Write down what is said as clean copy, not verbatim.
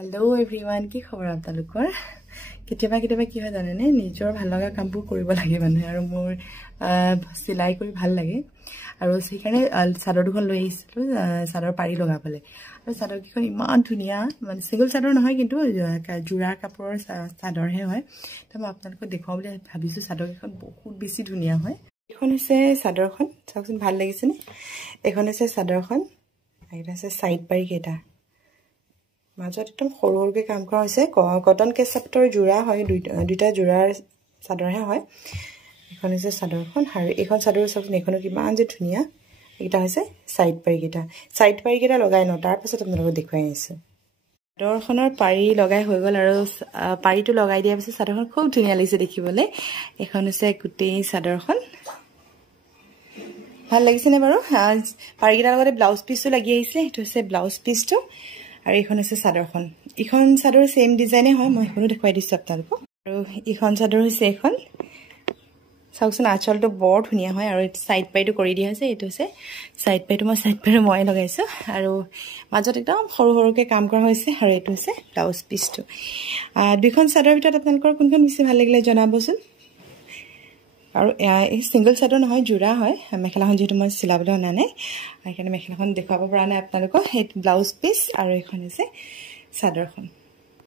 Hello everyone, কি খবৰ আপোনালোকৰ? কেতিয়াবা কি হয় জানেনে নিজৰ ভাল লগা কামবোৰ কৰিব লাগে মানে আৰু মোৰ সিলাই কৰি ভাল লাগে আৰু সেইকাৰণে চাদৰ দুখন লৈ আহিছিলো চাদৰ পাৰি লগাবলে আৰু চাদৰ কিখন ইমান ধুনিয়া মানে সিঙ্গল চাদৰ নহয় কিন্তু জোৰা কাপোৰৰ চাদৰহে হয় তো মই আপোনালোকক দেখাও বুলি ভাবিছো চাদৰ কিখন বহুত বেছি ধুনিয়া হয় এখন হৈছে চাদৰখন চাওকচোন ভাল লাগিছে নে এখন হৈছে চাদৰখন এটা আছে সাইড পাৰি কেটা মাজত একদম সৰুৰকে কাম কৰা হৈছে কটন কেছাপটৰ জোৰা হয় দুটা জোৰাৰ চাদৰহে হয় এখন হৈছে চাদৰখন আৰু এখন চাদৰ চাওকচোন এখনো কিমান যে ধুনিয়া এটা হৈছে সাইড পাৰি কেটা লগাই ন তাৰ পাছত আপোনালোকক দেখুৱাই আছো চাদৰখনৰ পাৰি লগাই হৈ গল আৰু পাৰিটো লগাই দিয়া পিছত চাদৰখন খুব ধুনিয়া লাগিছে দেখিবলৈ এখন হৈছে গুটেই চাদৰখন ভাল লাগিছে নে বাৰু পাৰি কেটাৰ লগতে ব্লাউজ পিসও লাগি আহিছে এটো হৈছে ব্লাউজ পিসটো আৰু এখন আছে চাদৰখন ইখন চাদৰ সেম ডিজাইনে হয় মই এখনো দেখুৱাই দিছো আপোনালোকক আৰু ইখন চাদৰ হৈছে এখন চাওকচোন আঁচলটো বৰ ধুনিয়া হয় আৰু সাইড পাইটো কৰি দিয়া হৈছে এটো হৈছে সাইড পাইটো মই লগাইছো আৰু মাজত একদম সৰুকে কাম কৰা হৈছে আৰু এটো হৈছে ব্লাউজ পিসটো দুইখন চাদৰ ভিতৰত আপোনালোকৰ কোনখন বেছি ভাল লাগিলে জনাবচোন আৰু এই সিঙ্গল চাদৰ নহয় জোৰা হয় মেখেলাখন যেটো মই চিলাবলৈ আনা নাই সেইকাৰণে মেখেলাখন দেখাব পৰা নাই আপোনালোকক এই ব্লাউজ পিস আৰু এখন হৈছে চাদৰখন